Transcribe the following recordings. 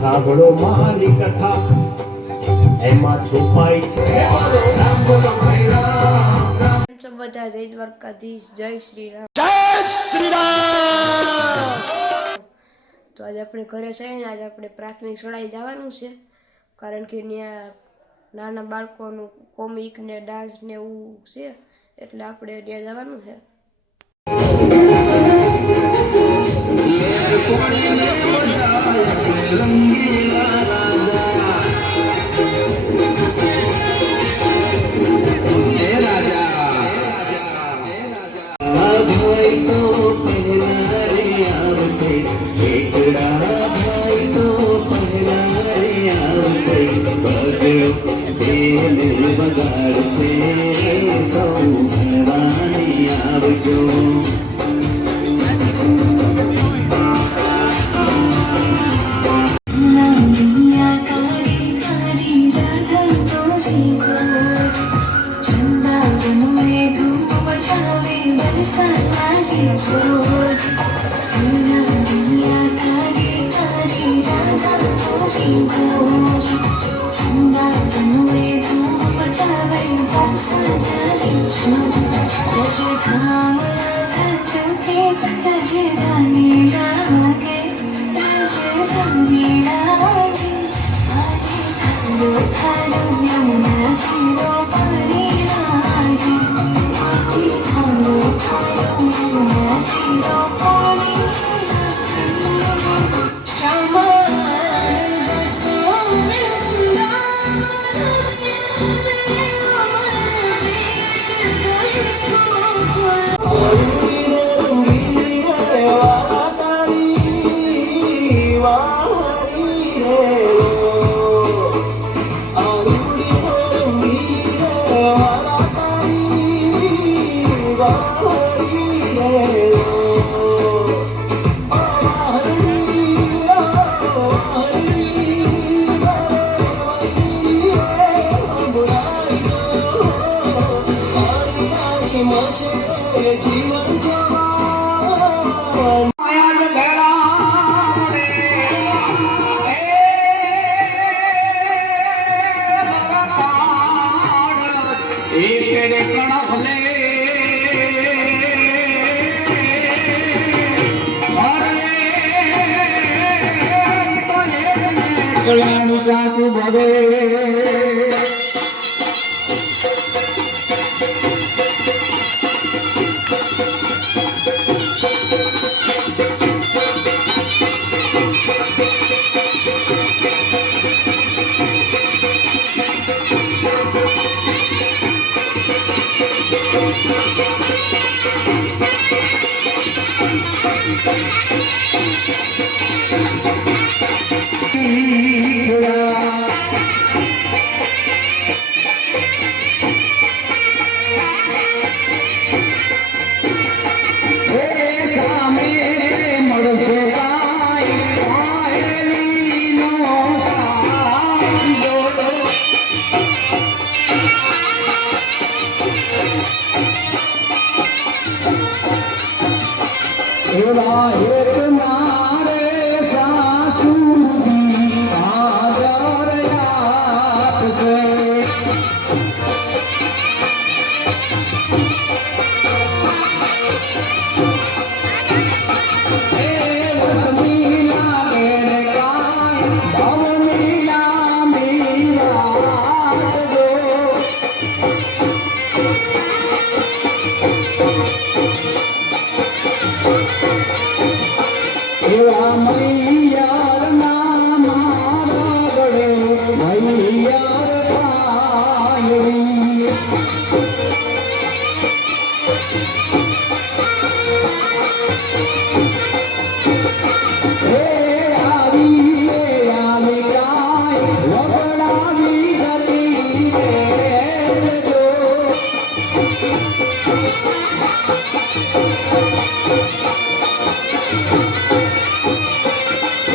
સાંભળો મારી કથા એમાં છુપાઈ છે બધા જય દ્વારકાધીશ, જય શ્રી રામ, જય શ્રી રામ। તો આજે આપણે ઘરે છે ને આજે આપણે પ્રાથમિક શાળાએ જવાનું છે, કારણ કે ત્યાં નાના બાળકોનું કોમિક ને ડાન્સ ને એવું છે, એટલે આપણે ત્યાં જવાનું છે।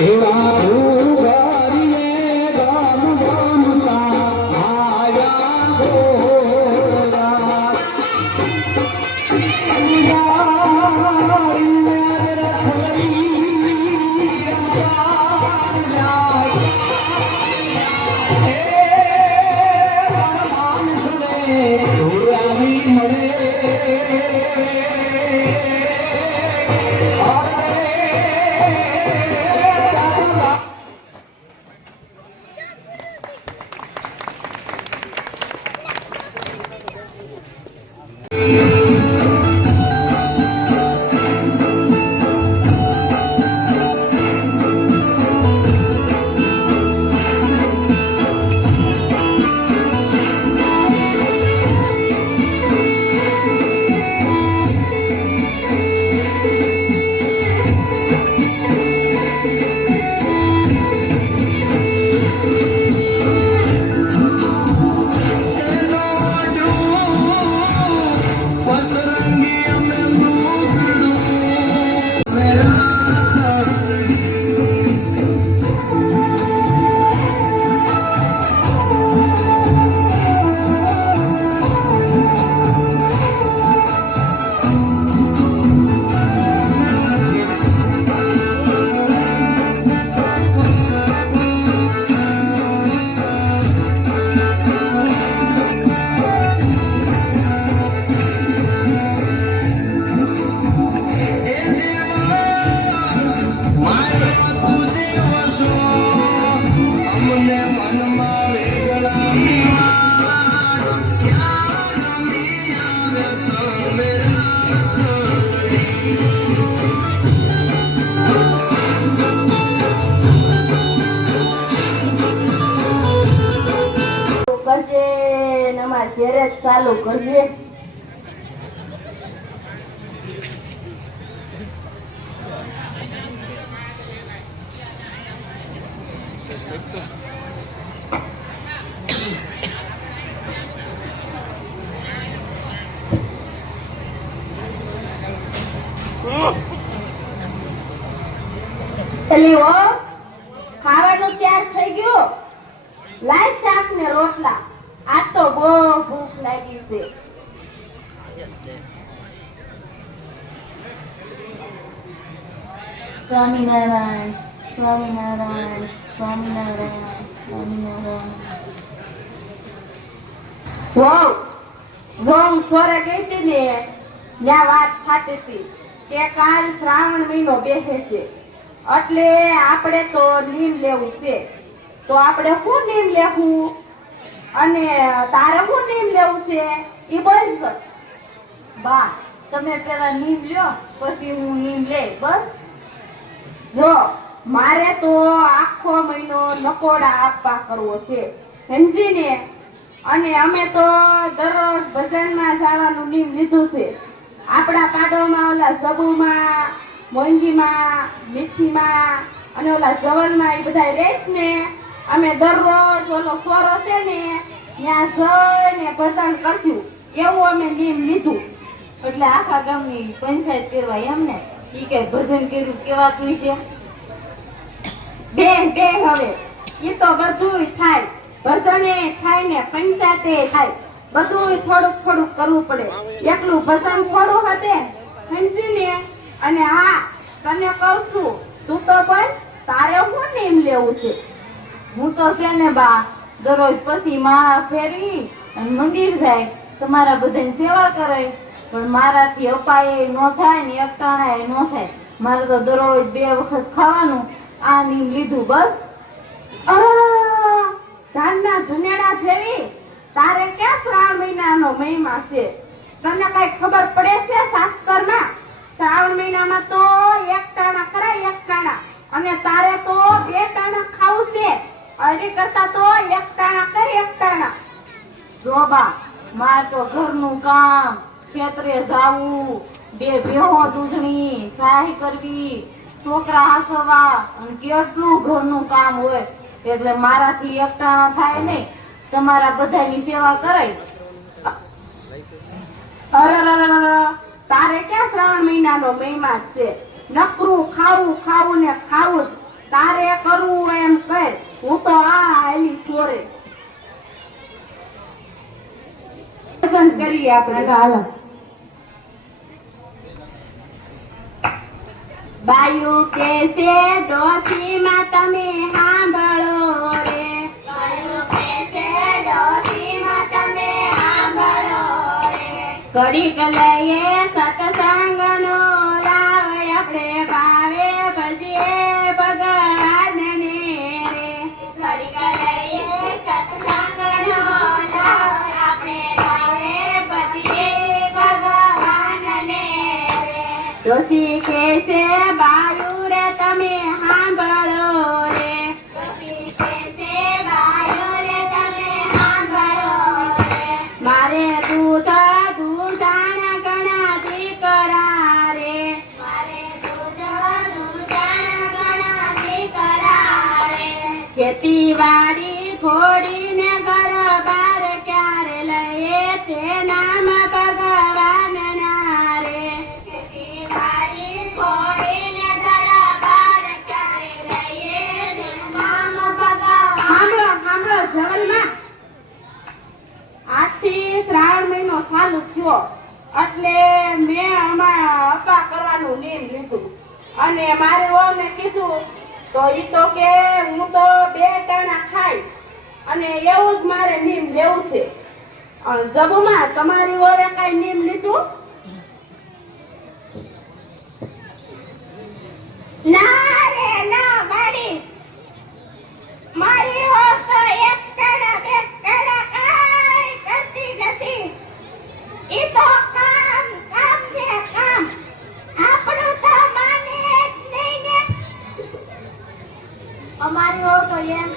એવા ભૂગરીએ ગામ ગામતા આયા ગોરા કરજે ને અમારા ઘેરે જ ચાલુ કરજે. પેલી હો ખાવાનું તૈયાર થઈ ગયું. લાય શાક ને રોટલા. આ તો બહુ ભૂખ લાગી છે. સ્વામિનારાયણ સ્વામિનારાયણ સ્વામિનારાયણ સ્વામિનારાયણ. જો હું સોરે ગઈ હતી ને ત્યાં વાત થતી હતી કે કાલ શ્રાવણ મહિનો બેસે છે એટલે આપણે તો નીમ લેવું છે. તો આપણે શું નીમ લેવું અને તારે શું નીમ લેવું છે એ બોલ. બા તમે પેલા નીમ લ્યો પછી હું નીમ લે. બસ જો મારે તો આખો મહિનો નકોડા આપવા કરવો છે સમજીને. અને અમે તો દરરોજ ભજનમાં જવાનું નીમ લીધું છે. આપણા પાડોમાં ઓલા જબુમાં મોંઘીમાં મીઠીમાં અને ઓલા જવનમાં એ બધા રેસ ને અમે દરરોજ ઓલો સોરો છે ને ત્યાં જઈને ભજન કરશું એવું અમે નીમ લીધું. એટલે આખા ગામની પંચાયત કરવા એમને ઈ કે ભજન કર્યું કેવાતું છે. બેન હવે ઈ તો બધું થાય. ભજને થાય ને પંચાયતે થાય. બધું થોડુંક થોડુંક કરવું પડે. એકલું ભજન થોડું હતે સમજીને. અને હા તને કહું છું તું તો બોલ તારે શું નીમ લેવું છે. હું તો છે ને બા દરરોજ પછી માળા ફેરવી અને મંદિર જાય તમારા બધાની સેવા કરે. પણ મારાથી અપાય ન થાય ને એકટાણા ન થાય. મારે તો દરરોજ 2 વખત ખાવાનું. આ નીમ લીધું બસ. ધાનના ધુનેડા જેવી તારે ક્યાં શ્રાવણ મહિનાનો મહિમા છે. તને કઈ ખબર પડે છે શાસ્ત્રમાં? શ્રાવણ મહિનામાં તો 1 ટાણા કરાય 1 ટાણા. અને તારે તો 2 ટાણા ખાવું છે. અઢી કરતા તો 1 ટાણા કરી 1 ટાણા. જો બા માર તો ઘરનું કામ ખેતરે જાવું 2 ભેહો દૂધણી સહાય કરવી છોકરા હાસવા અને કેટલું ઘરનું કામ હોય. એટલે મારાથી 1 ટાણા થાય નહીં. તમારા બધાની સેવા કરાય. તારે ક્યાં શ્રાવણ મહિનાનો મહિમા છે. નકરું ખાવું ખાવું ને ખાવું. તારે છીએ આપણે. હાલો. બાયું કે છે ડોશીમાં તમે સાંભળો રે. બાયું કે છે ડોશીમાં તમે સાંભળો રે. ઘડીક લઈએ સત્સંગનો લાવ આપણે ભાવે ભજીએ ભગવાનને રે. ઘડીક લઈએ સત્સંગનો લાવ આપણે ભાવે ભજીએ ભગવાનને રે. ડોશી કે છે બાયું રે તમે સાંભળો રે. ડોશી કે છે બાયું રે તમે સાંભળો રે. મારે દૂધ દૂધાણા ઘણા દીકરા રે. મારે દૂધાણા ઘણા દીકરા રે. ખેતીવાડી ઘોડીને ઘર બાર ક્યારે લઈએ તે નામ ભગવાનના રે. ખેતીવાડી ઘોડીને ઘર બાર ક્યારે લઈએ તે નામ ભગવાન. સાંભળો જવલમાં, આજથી શ્રાવણ મહિનો ચાલુ થયો એટલે મેં અમારા અપા કરવાનું નિયમ લીધું અને મારી વહુને કીધું તો ઈ તો કે હું તો 2 ટાણા ખાઈ અને એવું જ મારે નિયમ લેવું છે. જબુમાં તમારી વહુએ કઈ નિયમ લીધું? ના રે ના, મારી વહુ તો 1 ટાણા 2 ટાણા કાંઈ કરતી નથી. ઈ તો કામ ને કામ, આપણું તો માને જ નહીં ને. અમારી વહુ તો એમ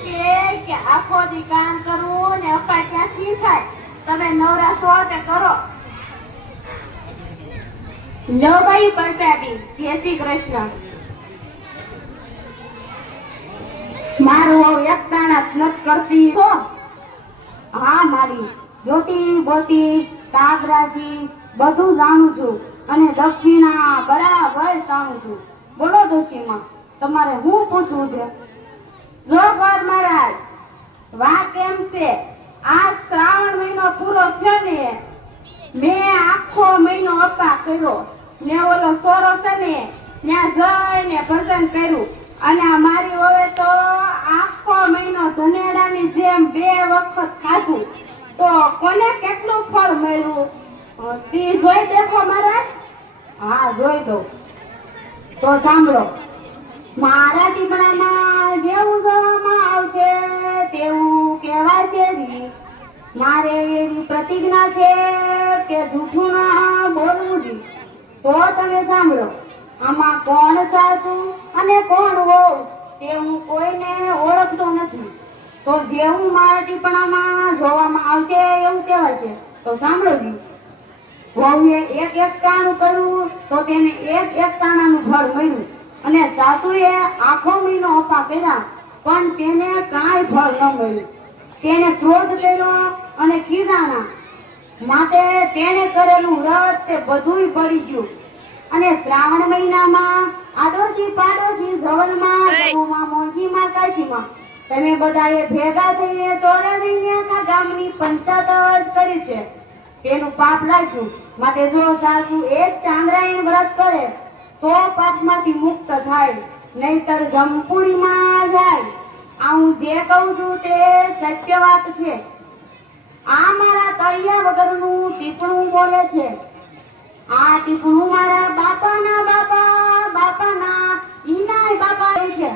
કે આખો દી કામ કરવું ને અપા ક્યાંથી થાય, તમે નવરા છો તે કરો. લો ભાઈ પરસાદી, જય શ્રી કૃષ્ણ. મારું વહુ 1 ટાણા જ નથી કરતી તો? હા, મારી જોતી બોતી કાગરાજી બધું જાણું છું અને દક્ષિણા બરાબર જાણું છું. બોલો ડોશીમાં, તમારે શું પૂછવું છે? જો ઘર મહારાજ, વાત એમ છે આ શ્રાવણ મહિનો પૂરો થયો ને મેં આખો મહિનો અપા કર્યો ને ઓલો સોરો છે ને ત્યાં જઈને ભજન કર્યું અને આ મારી વહુએ તો આખો મહિનો ધનેડાની જેમ 2 વખત ખાધું તો કોને કેટલું ફળ મળ્યું તે જોઈ દેખો મહારાજ. હા, જોઈ દો. તો સાંભળો, મારા ટીપણામાં જેવું જોવામાં આવશે તેવું કહેવાશે જી. મારે એવી પ્રતિજ્ઞા છે કે જૂઠું ના બોલવું જી. તો તમે સાંભળો, આમાં કોણ સાચું અને કોણ હોવ તે હું કોઈને ઓળખતો નથી. તો જેવું મારા ટીપણામાં જોવામાં આવશે એવું કહેવાશે. તો સાંભળો જી, વહુએ 1 ટાણું કર્યું તો તેને 1 ટાણાનું ફળ મળ્યું અને સાસુએ આખો મહિનો અપા કર્યા પણ તેને કાંઈ ફળ ન મળ્યું. તેને ક્રોધ કર્યો અને ખીજાણા માટે તેને કરેલું વ્રત તે બધુંય પડી ગયું. અને શ્રાવણ મહિનામાં આડોશી પાડોશી જવલમાં જબુમાં મોંઘીમાં કાશીમાં તમે બધાએ ભેગા થઈને ચોરાવીને આખા ગામની પંચાયત કરી છે. તેનું પાપ લાગ્યું માટે જો સાસુ 1 ચાંદ્રાયણ વ્રત કરે તો પાપમાંથી મુક્ત થાય, નહીતર જમપુરીમાં જાય. આ હું જે કહું છું તે સત્ય વાત છે. આ મારા તળિયા વગરનું ટીપણું બોલે છે. આ ટીપણું મારા બાપાના બાપાના ઈનાય બાપા છે.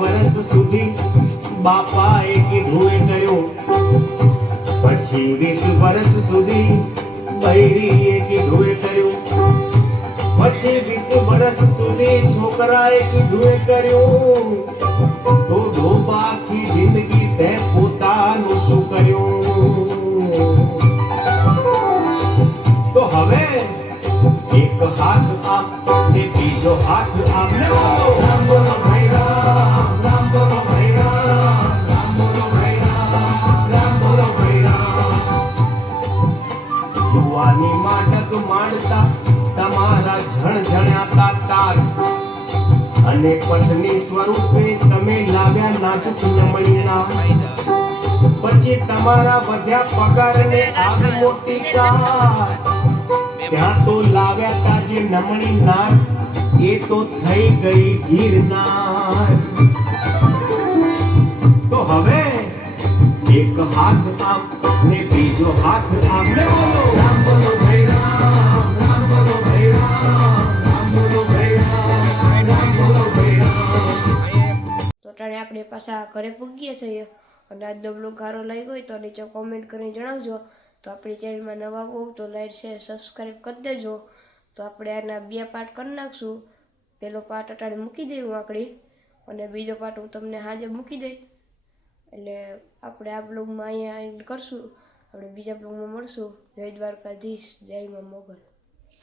વર્ષ સુધી બાપાએ કીધું એ કર્યું, પછી 20 વર્ષ સુધી બૈરીએ કીધું એ કર્યું, પછી 20 વર્ષ સુધી છોકરાએ કીધું એ કર્યું, તો ડોબાખી જિંદગી તે પોતાનું શું કર્યું? તો હવે એક હાથ આમ ને બીજો હાથ આમ ને બોલો રામ બોલો ભાઈ રામ, રામ બોલો ભાઈ રામ, રામ બોલો ભાઈ રામ, રામ બોલો ભાઈ રામ. જુવાની માટક માંડતા તમારા ઝણઝણાતા તાર અને પત્ની સ્વરૂપે તમે લાવ્યા નાજુક નમણીના. પછી તમારા વધ્યા પગારને આગ મોટી કાર. ત્યાં તો લાવ્યા તા જે નમણી નાર એ તો થઈ ગઈ ગિરનાર. તો હવે એક હાથ આમ ને બીજો હાથ આમ ને બોલો રામ બોલો ભાઈ રામ, રામ બોલો ભાઈ રામ, રામ બોલો ભાઈ રામ, રામ બોલો ભાઈ રામ. તો ટાણે આપણે પાછા ઘરે પૂગીએ છીએ અને આજનો બ્લોગ સારો લાગ્યો હોય તો નીચે કોમેન્ટ કરીને જણાવજો. તો આપણી ચેનલમાં નવા હો તો લાઈક શેર સબસ્ક્રાઈબ કરી દેજો. તો આપણે આના 2 પાર્ટ કરી નાખશું. પહેલો પાર્ટ અટાણે મૂકી દઉં આકડી અને બીજો પાર્ટ હું તમને સાંજે મૂકી દઈ. એટલે આપણે આ બ્લોગમાં અહીંયા એન્ડ કરશું. આપણે બીજા બ્લોગમાં મળશું. જય દ્વારકાધીશ, જય મા મોગલ.